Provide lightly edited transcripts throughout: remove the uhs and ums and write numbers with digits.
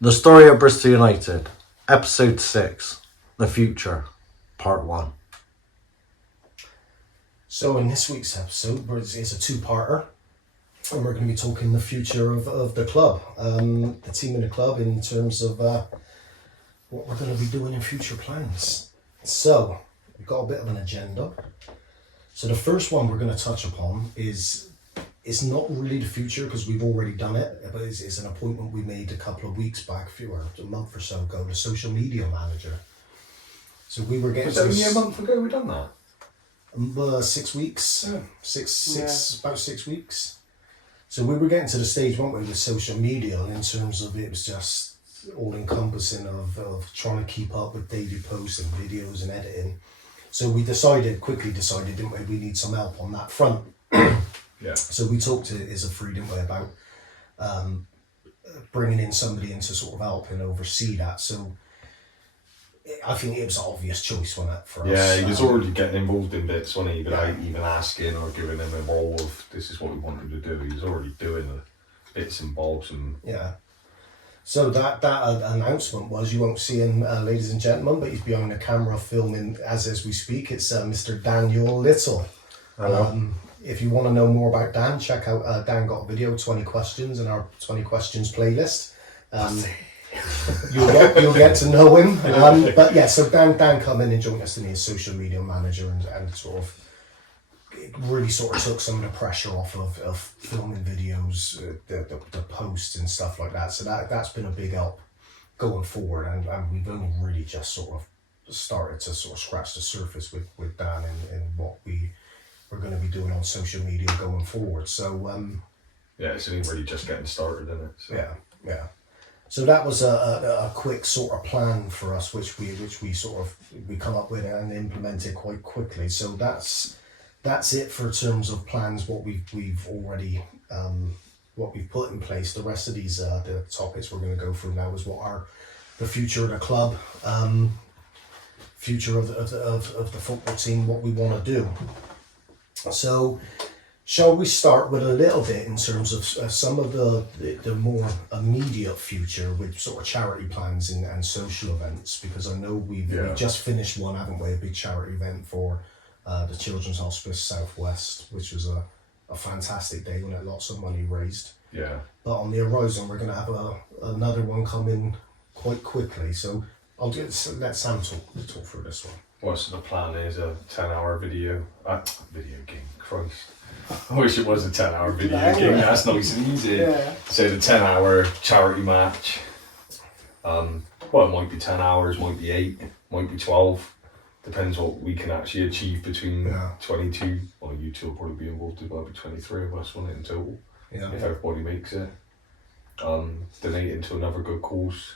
The Story of Bristol United, Episode 6, The Future, Part 1. So in this week's episode, it's a two-parter, and we're going to be talking the future of the club, the team in the club in terms of what we're going to be doing in future plans. So we've got a bit of an agenda. So the first one we're going to touch upon is it's not really the future because we've already done it, but it's an appointment we made a couple of weeks back, a month or so ago, the social media manager. So we were getting... Was that only a month ago we done that? 6 weeks, Yeah. about 6 weeks. So we were getting to the stage, weren't we, with social media, in terms of it was just all encompassing of trying to keep up with daily posts and videos and editing. So we quickly decided, didn't we, we need some help on that front. Yeah. So we talked to Free, didn't we, about bringing in somebody in to sort of help and oversee that. So I think it was an obvious choice, wasn't it, for us? Yeah, he was already getting involved in bits, wasn't he? Without even asking or giving him a role of this is what we want him to do. He was already doing the bits and bobs and... Yeah. So that announcement was, you won't see him, ladies and gentlemen, but he's behind the camera filming as we speak. It's Mr. Daniel Little. Hello. If you want to know more about Dan, check out Dan got a video, 20 questions, in our 20 questions playlist. You'll get to know him. But yeah, so Dan come in and joined us, and he's social media manager, and sort of it really sort of took some of the pressure off of filming videos, the posts and stuff like that. So that's been a big help going forward, and we've only really just sort of started to sort of scratch the surface with Dan and what we're going to be doing on social media going forward. So Yeah, it's only really just getting started, isn't it? So. yeah. So that was a quick sort of plan for us, which we sort of we come up with and implemented quite quickly. So that's it for terms of plans. What we've already what we've put in place. The rest of these the topics we're going to go through now is what are the future of the club, future of the football team, what we want to do. So, shall we start with a little bit in terms of some of the more immediate future with sort of charity plans and social events? Because I know we just finished one, haven't we? A big charity event for the Children's Hospice Southwest, which was a fantastic day, when lots of money raised. Yeah. But on the horizon, we're going to have another one coming quite quickly. So let Sam talk through this one. Well, so the plan is a 10-hour video game, Christ. I wish it was a 10-hour video game, that's nice and easy. Yeah. So the 10-hour charity match, well, it might be 10 hours, might be 8, might be 12, depends what we can actually achieve between 22, well, you two will probably be involved, it might be 23 of us, won't it, in total, if everybody makes it. Donate into another good cause.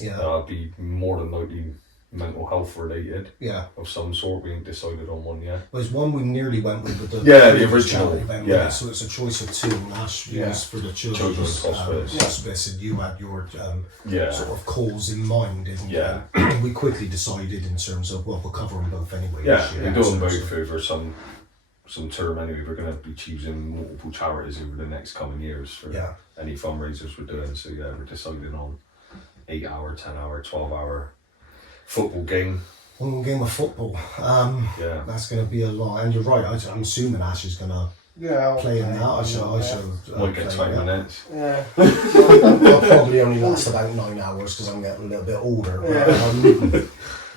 Be more than likely mental health related, of some sort. We ain't decided on one yet. There's one we nearly went with the original event, so it's a choice of two. Last year's for the children's hospice, and you had your sort of cause in mind, didn't you? We quickly decided in terms of, well, we'll cover them both anyway. We're doing both over some term anyway. We're going to be choosing multiple charities over the next coming years for any fundraisers we're doing. So we're deciding on 8-hour, 10-hour, 12-hour football game. One game of football. That's going to be a lot. And you're right, I'm assuming Ash is going to play in that. I shall might get 20 minutes. Yeah. I'll probably only last about 9 hours because I'm getting a little bit older. But,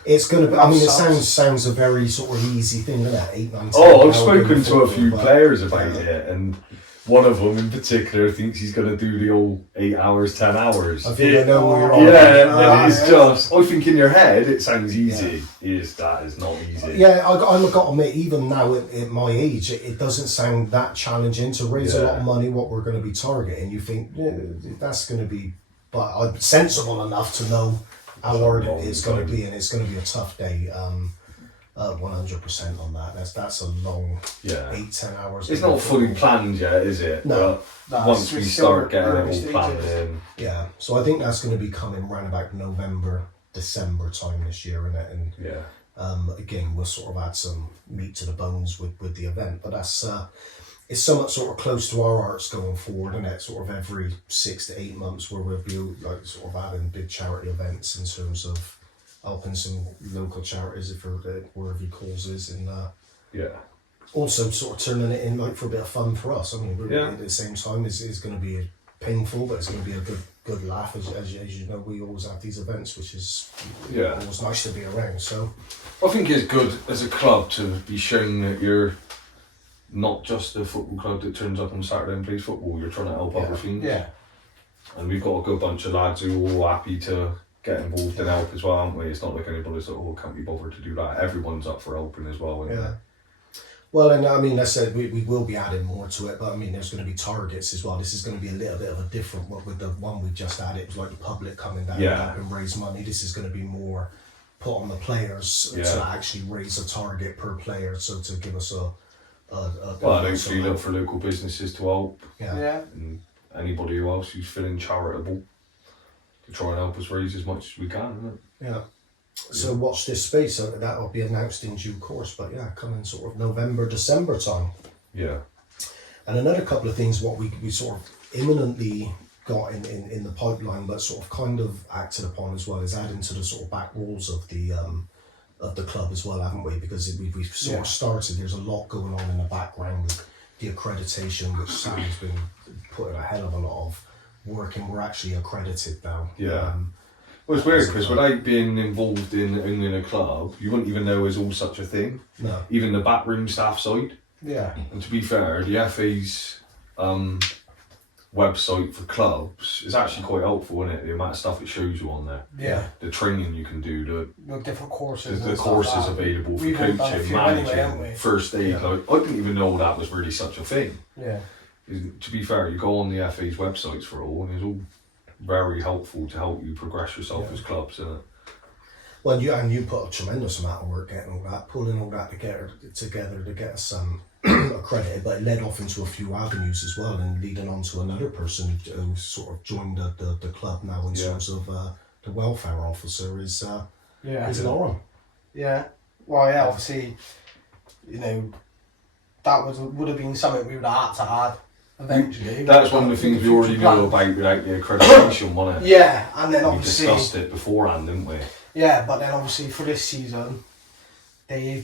it's going to be, I mean, it sounds a very sort of easy thing, isn't it? 8, 9, 10. Oh, I've spoken to a few players about it, and one of them in particular thinks he's going to do the old 8 hours, 10 hours. I think I know where you're on. Yeah, it's just, I think in your head it sounds easy. That is not easy. Yeah, I've got to admit, even now at my age, it doesn't sound that challenging to raise a lot of money, what we're going to be targeting. You think, that's going to be, but I'm sensible enough to know how hard it's going to be, and it's going to be a tough day. 100% on that. That's a long 8-10 hours. It's not fully planned yet, is it? No. But once we start getting it all planned in. Yeah. So I think that's going to be coming around about November, December time this year, isn't it? And again, we'll sort of add some meat to the bones with the event. But that's it's somewhat sort of close to our hearts going forward, and it's sort of every 6 to 8 months where we'll be like sort of having big charity events in terms of helping some local charities for worthy causes, and also sort of turning it in like for a bit of fun for us. I mean, at the same time, it's going to be painful, but it's going to be a good laugh. As you know, we always have these events, which is always nice to be around. So I think it's good as a club to be showing that you're not just a football club that turns up on Saturday and plays football. You're trying to help other things. Yeah. And we've got a good bunch of lads who are all happy to get involved and help as well, aren't we? It's not like anybody's like, can't be bothered to do that. Everyone's up for helping as well. Well, and I mean, I said we will be adding more to it, but I mean, there's going to be targets as well. This is going to be a little bit of a different one with the one we just added. It was like the public coming down and raise money. This is going to be more put on the players to actually raise a target per player, so to give us hopefully look for local businesses to help. And anybody else who's feeling charitable to try and help us raise as much as we can, isn't it? Yeah. So watch this space. That will be announced in due course. But coming sort of November, December time. Yeah. And another couple of things what we sort of imminently got in the pipeline, but sort of kind of acted upon as well, is adding to the sort of back walls of the club as well, haven't we? Because we've sort of started. There's a lot going on in the background with the accreditation, which Sam's been putting a hell of a lot of work in. We're actually accredited now. Yeah. Well, it's weird because without being involved in a club, you wouldn't even know there's all such a thing. No. Even the backroom staff side. Yeah. And to be fair, the FA's website for clubs is actually quite helpful, isn't it? The amount of stuff it shows you on there. Yeah. The training you can do, the different courses. The courses available for coaching, managing, first aid. Like, I didn't even know that was really such a thing. Yeah. To be fair, you go on the FA's websites for it all, and it's all very helpful to help you progress yourself as clubs, isn't it? Well, you put a tremendous amount of work getting all that, pulling all that together to get us accredited, but it led off into a few avenues as well, and leading on to another person who sort of joined the club now in terms of the welfare officer is Lauren. Yeah. Well, yeah, obviously, that would have been something we would have had to add eventually. That's one of the things we already knew about without the accreditation, wasn't it? Yeah, and then obviously... We discussed it beforehand, didn't we? Yeah, but then obviously for this season, the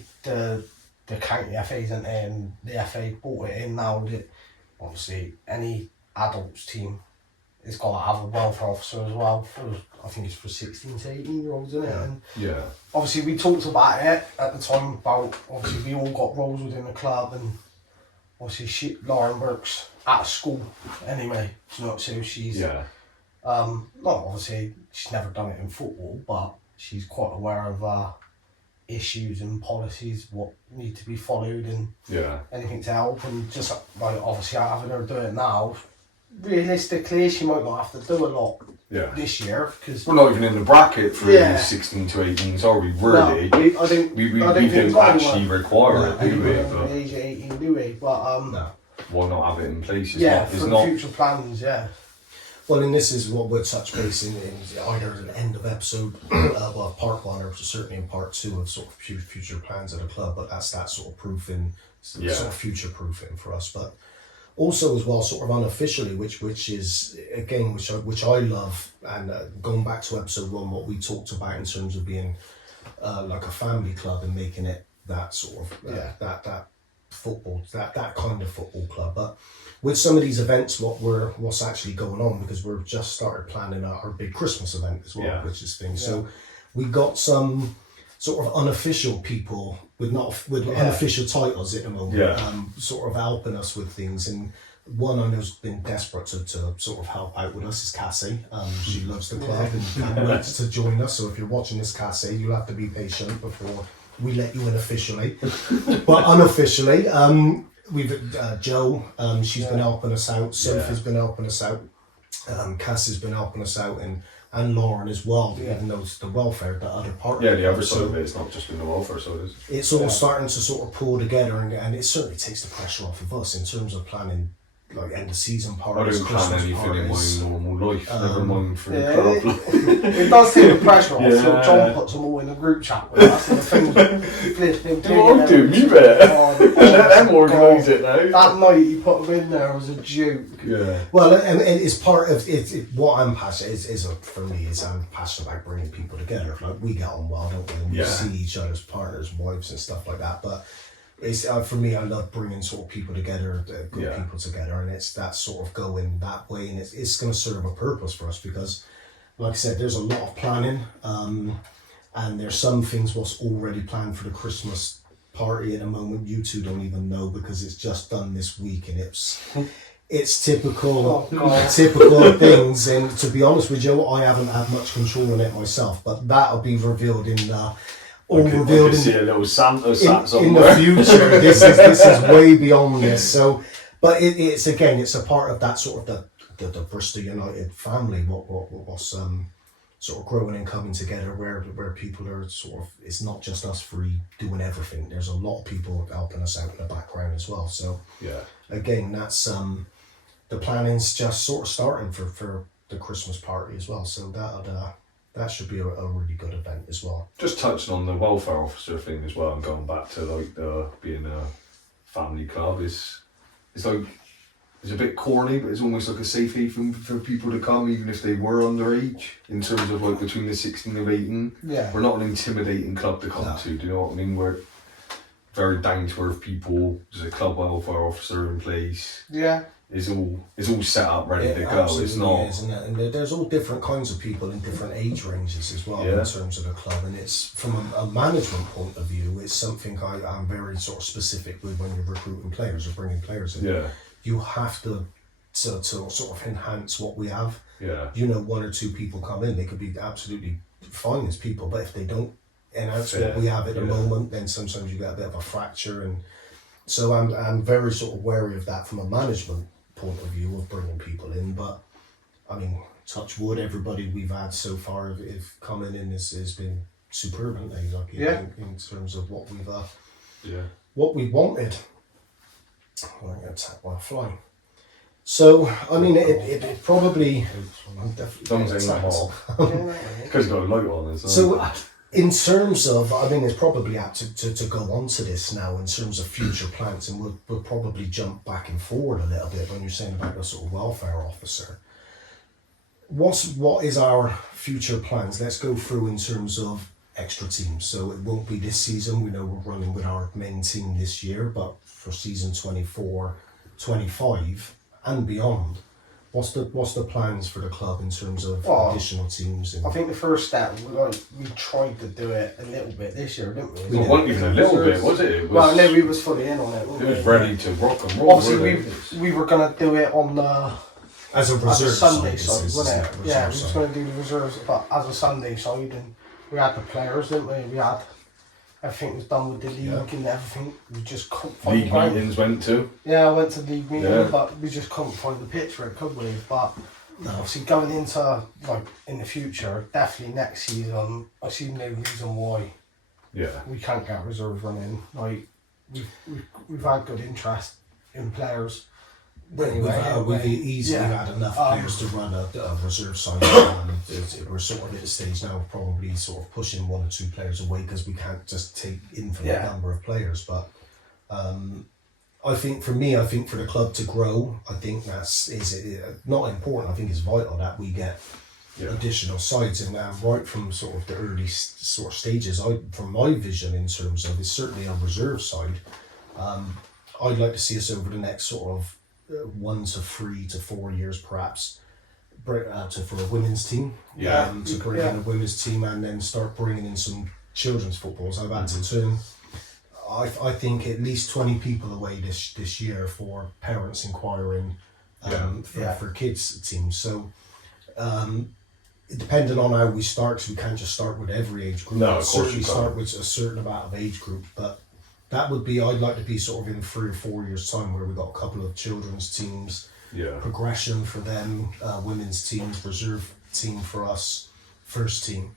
county FAs and the FA brought it in now that obviously any adults team has got to have a welfare officer as well. I think it's for 16 to 18 year olds, isn't it? And obviously we talked about it at the time about obviously we all got roles within the club, and obviously Lauren works at a school anyway, so she's not obviously she's never done it in football, but she's quite aware of issues and policies what need to be followed and anything to help, and just like obviously having her do it now, realistically she might not have to do a lot this year because we're not even in the bracket for 16 to 18s, are we? Really? No, we don't actually require it, do we? But age 18, do we? But no. Why not have it in place? It's not future plans. Well, and this is what we'll touch base in either at the end of episode, part 1 or certainly in part 2 of sort of future plans of the club, but that's that sort of proofing, sort of future proofing for us. But also as well, sort of unofficially, which is again, which I love, and going back to episode 1, what we talked about in terms of being like a family club and making it that sort of that football, that kind of football club, but with some of these events, what's actually going on, because we're just started planning our big Christmas event as well, which is things. So we got some sort of unofficial people with unofficial titles at the moment, sort of helping us with things. And one I know's been desperate to sort of help out with us is Cassie. She loves the club and wants to join us. So if you're watching this, Cassie, you'll have to be patient before we let you in officially. But unofficially, we've Joe, she's been helping us out. Sophie's been helping us out. Cassie's been helping us out, and Lauren as well. Even though it's the welfare, the other part. Yeah, the other side of it. It's not just been the welfare side. It's all starting to sort of pull together, and it certainly takes the pressure off of us in terms of planning, like end of season parties. I don't plan anything in my normal life, never mind for the Yeah, club. it does take the pressure off. So Yeah. John puts them all in a group chat with us, and the things Do what I'm doing, you better. Let them organise it now. That night he put them in there was a joke. Yeah. Well, and it's part of what I'm passionate for me is I'm passionate about bringing people together. Like we get on well, don't we? And we Yeah. see each other's partners, wives, and stuff like that. But it's for me, I love bringing sort of people together, good people together, and it's that sort of going that way, and it's going to serve a purpose for us because, like I said, there's a lot of planning, and there's some things what's already planned for the Christmas party at the moment. You two don't even know because it's just done this week, and it's typical things. And to be honest with you, I haven't had much control on it myself, but that'll be revealed in. I could see a little Santa sat in somewhere. the future. This is way beyond this. So, but it's again, it's a part of that sort of the Bristol United family. What's sort of growing and coming together, where people are sort of. It's not just us three doing everything. There's a lot of people helping us out in the background as well. So again, that's the planning's just sort of starting for the Christmas party as well. So that should be a really good event as well. Just touching on the welfare officer thing as well, and going back to like being a family club, it's like it's a bit corny, but it's almost like a safe haven for people to come, even if they were underage. In terms of like between the 16 and 18, we're not an intimidating club to come to. Do you know what I mean? We're very down to earth people. There's a club welfare officer in place. Yeah. It's all set up, ready to go. It's not. Isn't it? And there's all different kinds of people in different age ranges as well in terms of the club. And it's from a management point of view, it's something I'm very sort of specific with when you're recruiting players or bringing players in. Yeah. You have to sort of enhance what we have. Yeah. You know, one or two people come in, they could be absolutely fine as people, but if they don't enhance what we have at the moment, then sometimes you get a bit of a fracture. And so I'm very sort of wary of that from a management point of view of bringing people in. But I mean, touch wood, everybody we've had so far if coming in has been superb, haven't they? Like in terms of what we've wanted. I'm going to get attacked by a fly. So I mean, it probably. I'm definitely getting attacked. Because you've got a light on. So in terms of, I mean, it's probably apt to go on to this now in terms of future plans, and we'll probably jump back and forward a little bit when you're saying about the sort of welfare officer. What is our future plans? Let's go through in terms of extra teams. So it won't be this season. We know we're running with our main team this year, but for season 24-25 and beyond, what's the plans for the club in terms of additional teams? I think the first step, we tried to do it a little bit this year, didn't we? It wasn't even a little bit, was it? Well, no, we was fully in on it. It was ready to rock and roll. Obviously, we were going to do it on the as a reserve Sunday side, wasn't it? Yeah, we was going to do the reserves, but as a Sunday side, and we had the players, didn't we? We had everything was done with the league and everything. We just couldn't find league meetings went to. Yeah, I went to the league meeting, but we just couldn't find the pitch for it, could we? But obviously, going into like in the future, definitely next season, I see no reason why we can't get reserves running. Like we've had good interest in players. We've easily had enough players to run a reserve side. We're sort of at a stage now of probably sort of pushing one or two players away because we can't just take infinite number of players. But I think for the club to grow, I think is not important. I think it's vital that we get additional sides, and right from sort of the early sort of stages. From my vision in terms of, it's certainly a reserve side. I'd like to see us over the next sort of 1 to 3 to 4 years perhaps for a women's team, to bring in a women's team and then start bringing in some children's footballs. I've had to turn I think at least 20 people away this year for parents inquiring for kids teams. So depending on how we start, because we can't just start with every age group. No, of course you start with a certain amount of age group, but that would be, I'd like to be sort of in 3 or 4 years time where we've got a couple of children's teams, progression for them, women's teams, reserve team for us, first team.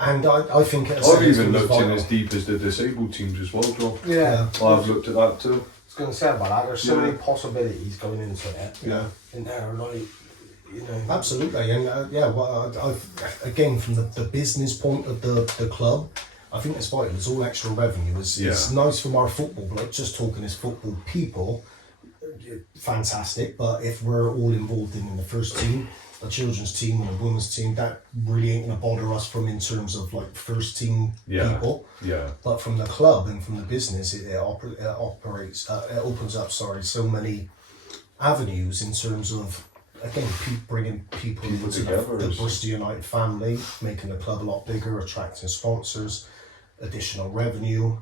And I think I've even looked in as deep as the disabled teams as well, John. Yeah. I've looked at that too. I was going to say about that, there's so many possibilities going into it. Yeah. In there, like, you know. Absolutely, and again, from the business point of the club, I think it's vital. It's all extra revenue. It's nice from our football, like just talking as football people, fantastic. But if we're all involved in the first team, a children's team and a women's team, that really ain't gonna bother us from in terms of like first team people. Yeah. But from the club and from the business, it operates. It opens up. So many avenues in terms of, again, bringing people into the Bristol United family, making the club a lot bigger, attracting sponsors, additional revenue,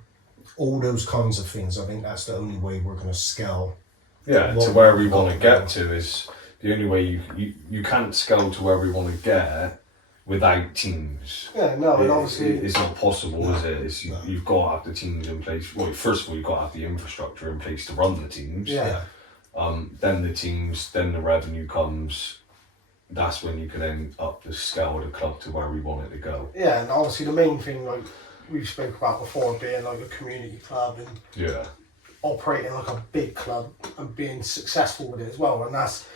all those kinds of things. I think that's the only way we're going to scale. Yeah, to where we want to get to is the only way you can't scale to where we want to get without teams. Yeah, no, and obviously it's not possible, is it? You've got to have the teams in place. Well, first of all, you've got to have the infrastructure in place to run the teams. Yeah. Then the teams, then the revenue comes. That's when you can then up the scale of the club to where we want it to go. Yeah, and obviously the main thing, like we've spoke about before, being like a community club and operating like a big club and being successful with it as well. And that's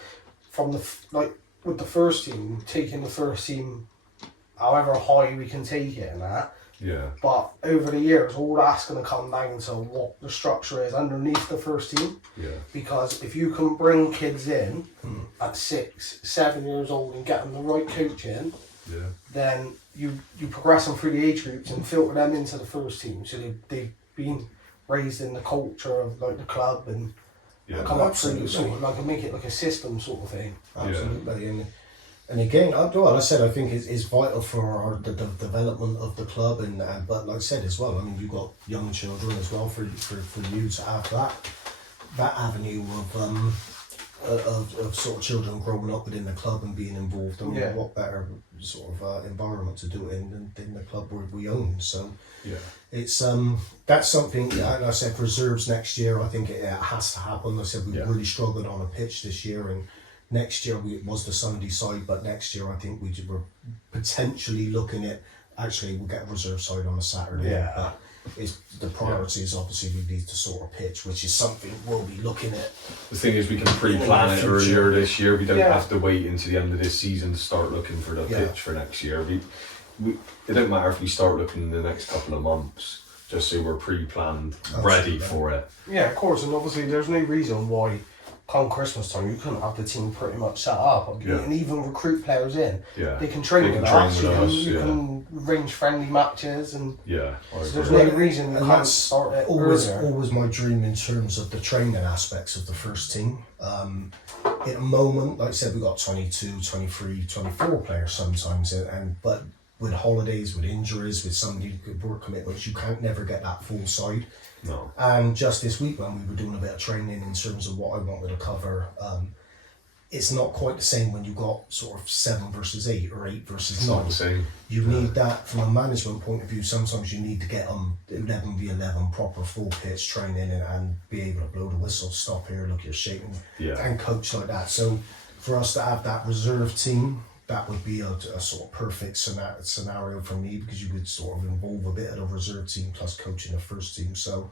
from with the first team, taking the first team however high we can take it and that. Yeah. But over the years, all that's going to come down to what the structure is underneath the first team. Yeah. Because if you can bring kids in at 6, 7 years old and get them the right coaching, then you progress them through the age groups and filter them into the first team. So they've been raised in the culture of like the club and come up through sort of like make it like a system sort of thing. Absolutely. And again, I said I think it's vital for the development of the club, and but like I said as well, I mean, you've got young children as well for you to have that avenue of sort of children growing up within the club and being involved. I mean, what better sort of environment to do it in the club we own. So it's that's something. Like I said, reserves next year. I think it has to happen. Like I said we really struggled on a pitch this year, and next year it was the Sunday side, but next year I think we were potentially looking at actually we'll get a reserve side on a Saturday. Yeah. But the priority is obviously we need to sort of pitch, which is something we'll be looking at. The thing is we can pre-plan it earlier this year. We don't have to wait until the end of this season to start looking for the pitch for next year. It don't matter if we start looking in the next couple of months, just so we're pre-planned, ready for it. Yeah, of course, and obviously there's no reason why come Christmas time you couldn't have the team pretty much set up and even recruit players in. They can train with us. You can arrange friendly matches and so there's no reason you can't start it always my dream in terms of the training aspects of the first team. At the moment, like I said, we've got 22, 23, 24 players sometimes, but with holidays, with injuries, with somebody work commitments, you can't never get that full side. No. And just this week when we were doing a bit of training in terms of what I wanted to cover, it's not quite the same when you got sort of 7 versus 8 or 8 versus 9. Not the same. You need that from a management point of view. Sometimes you need to get on 11v11 proper full pitch training and be able to blow the whistle, stop here, look, you're shaking, and coach like that. So for us to have that reserve team, that would be a sort of perfect scenario for me, because you would sort of involve a bit of the reserve team plus coaching the first team. So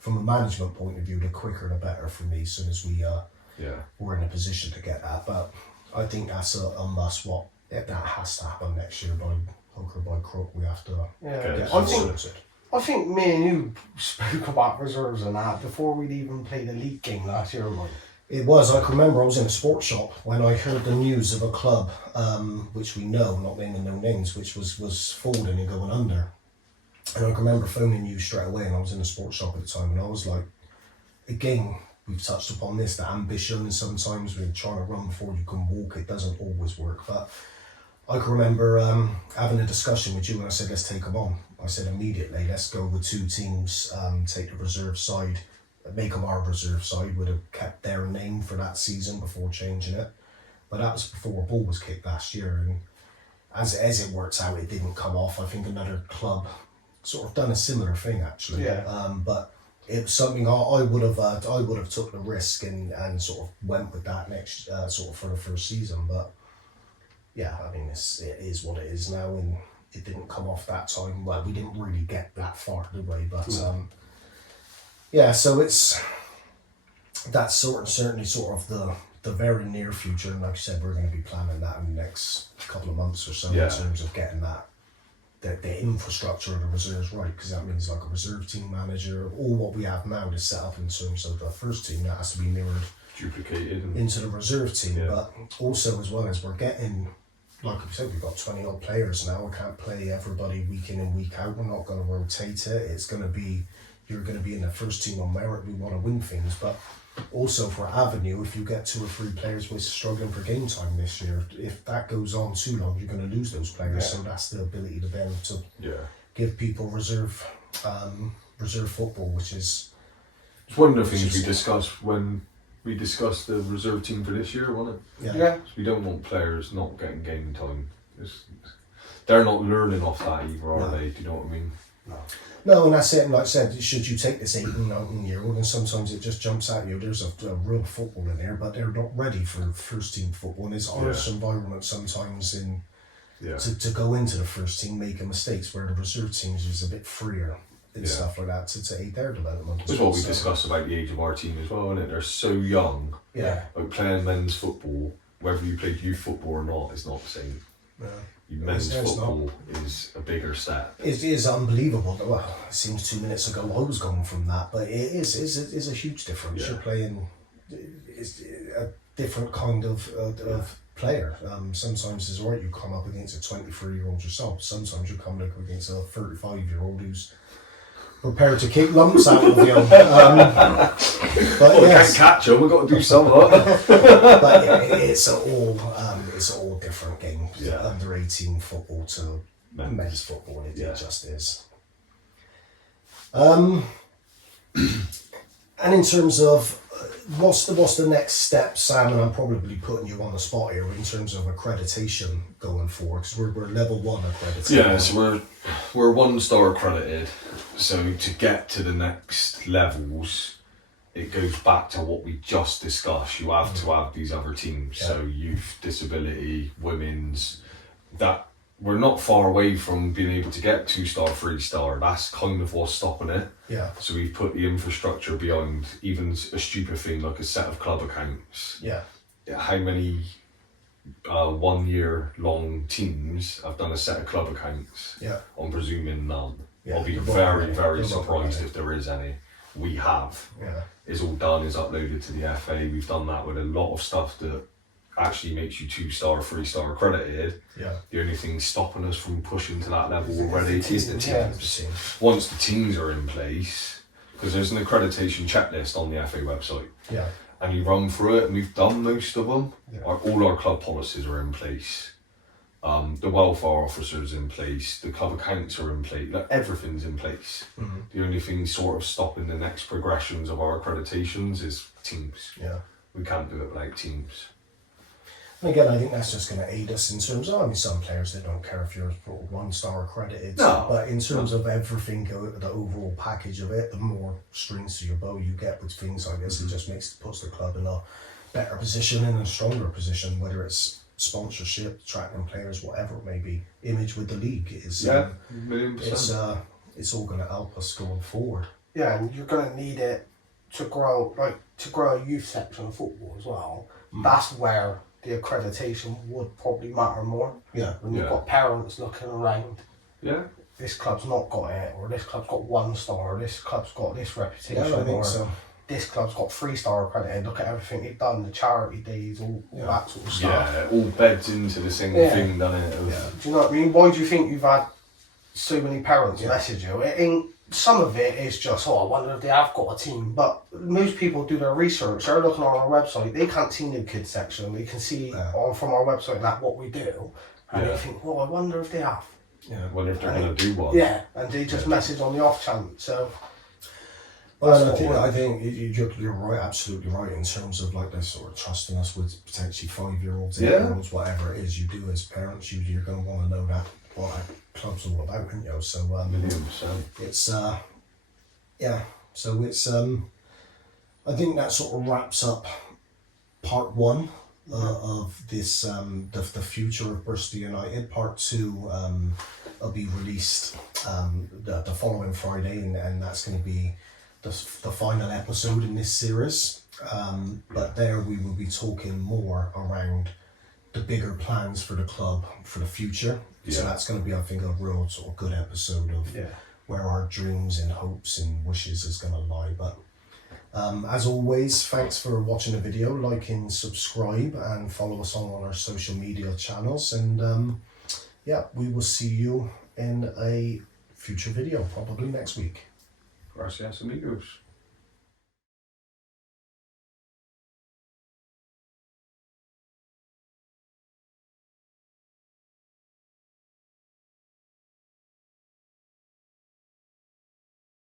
from a management point of view, the quicker the better for me, as soon as we're in a position to get that. But I think that's a must. That has to happen next year by hook or by crook. We have to get sorted. I think me and you spoke about reserves and that before we'd even played a league game last year, right? It was. I can remember I was in a sports shop when I heard the news of a club, which we know, not naming no names, which was folding and going under. And I can remember phoning you straight away, and I was in a sports shop at the time, and I was like, again, we've touched upon this, the ambition, and sometimes when you're trying to run before you can walk, it doesn't always work. But I can remember having a discussion with you, and I said, let's take them on. I said immediately, let's go with 2 teams, take the reserve side, make them our reserve side, would have kept their name for that season before changing it. But that was before a ball was kicked last year, and as it works out, it didn't come off. I think another club sort of done a similar thing actually. But it was something I would have took the risk and sort of went with that next sort of for the first season. But yeah, I mean it is what it is now, and it didn't come off that time. Well, we didn't really get that far, did we? But so that's certainly sort of the the very near future, and like I said, we're going to be planning that in the next couple of months or so Yeah. in terms of getting that the infrastructure of the reserves right, because that means like a reserve team manager, all what we have now is set up in terms of the first team that has to be mirrored Duplicated. And, into the reserve team, Yeah. but also as well as we're getting, like I said, we've got 20 odd players now. We can't play everybody week in and week out. We're not going to rotate it. It's going to be, you're going to be in the first team on merit. We want to win things, but also for Avenue, if you get 2 or 3 players with struggling for game time this year, if that goes on too long, you're going to lose those players. Yeah. So that's the ability to then to yeah. give people reserve football, which is It's one of the things we discussed when we discussed the reserve team for this year, wasn't it? yeah. We don't want players not getting game time. They're not learning off that either, are No. they? Do you know what I mean? No, and that's it. And like I said, should you take this 18, 19-year-old, and sometimes it just jumps at you. There's a real football in there, but they're not ready for first team football. And it's harsh environment sometimes to go into the first team making mistakes, where the reserve teams is a bit freer and stuff like that to aid their development. That's what we discussed about the age of our team as well, isn't it? They're so young. Yeah. Like playing men's football, whether you played youth football or not, is not the same. Yeah. Men's It's football is a bigger step. It is unbelievable. Well, it seems 2 minutes ago I was gone from that, but it is a huge difference. Yeah. You're playing is a different kind of player. Sometimes it's alright you come up against a 23-year-old yourself. Sometimes you come up against a 35-year-old who's prepared to kick lumps out of you. But yes, Can't catch them. We've got to do something. but yeah, it's all different game. Yeah. Under 18 football to Men's. football. It Yeah. just is. And in terms of what's the next step, Sam? And I'm probably putting you on the spot here in terms of accreditation going forward, because we're level 1 accredited. Yeah, so we're 1-star accredited. So to get to the next levels, it goes back to what we just discussed. You have to have these other teams. Yeah. So youth, disability, women's. That we're not far away from being able to get 2-star, 3-star. That's kind of what's stopping it. Yeah. So we've put the infrastructure behind even a stupid thing like a set of club accounts. Yeah. How many 1-year-long teams have done a set of club accounts? Yeah. I'm presuming none. Yeah, I'll be you're very, right. very You're surprised right. if there is any. We have. Yeah. It's all done, it's uploaded to the FA. We've done that with a lot of stuff that actually makes you 2-star, 3-star accredited. Yeah. The only thing stopping us from pushing to that level already is the teams. Yeah. Once the teams are in place, because there's an accreditation checklist on the FA website, Yeah. and you run through it, and we've done most of them. Yeah. All our club policies are in place. The welfare officers in place, the club accounts are in place, like everything's in place. Mm-hmm. The only thing sort of stopping the next progressions of our accreditations is teams. Yeah. We can't do it without teams. And again, I think that's just going to aid us in terms of, I mean, some players, they don't care if you're 1-star accredited. No. But in terms of everything, the overall package of it, the more strings to your bow you get with things like this, it just puts the club in a better position and a stronger position, whether it's sponsorship, attracting players, whatever it may be. Image with the league is, 1,000,000%. it's all going to help us going forward. Yeah, and you're going to need it to grow a youth section of football as well. That's where the accreditation would probably matter more. Yeah. When you've Yeah. got parents looking around, Yeah. this club's not got it, or this club's got 1-star, or this club's got this reputation, Yeah, I think or so. this club's got 3-star accredited. Look at everything they've done, the charity days, all that sort of stuff. Yeah, it all beds into the same Yeah. thing, doesn't it? Yeah. Do you know what I mean? Why do you think you've had so many parents message you? Some of it is just, I wonder if they have got a team. But most people do their research. They're looking on our website. They can't see new kids section. They can see from our website that what we do. And they think, I wonder if they have. Yeah. I wonder if they're going to do one. Yeah, and they just message on the off chance. So, Well, I think you're right, absolutely right, in terms of like they're sort of trusting us with potentially 5-year-olds, 8-year-olds, whatever it is you do as parents, you're going to want to know that what our club's all about, aren't you? So 1,000,000%. it's so it's I think that sort of wraps up part 1 of this the future of Bristol United. Part 2 will be released the following Friday, and that's going to be the final episode in this series. But there we will be talking more around the bigger plans for the club for the future. So that's going to be, I think, a real sort of good episode of where our dreams and hopes and wishes is going to lie. But as always, thanks for watching the video, liking, subscribe, and follow us on all our social media channels. And we will see you in a future video, probably next week. Gracias, amigos.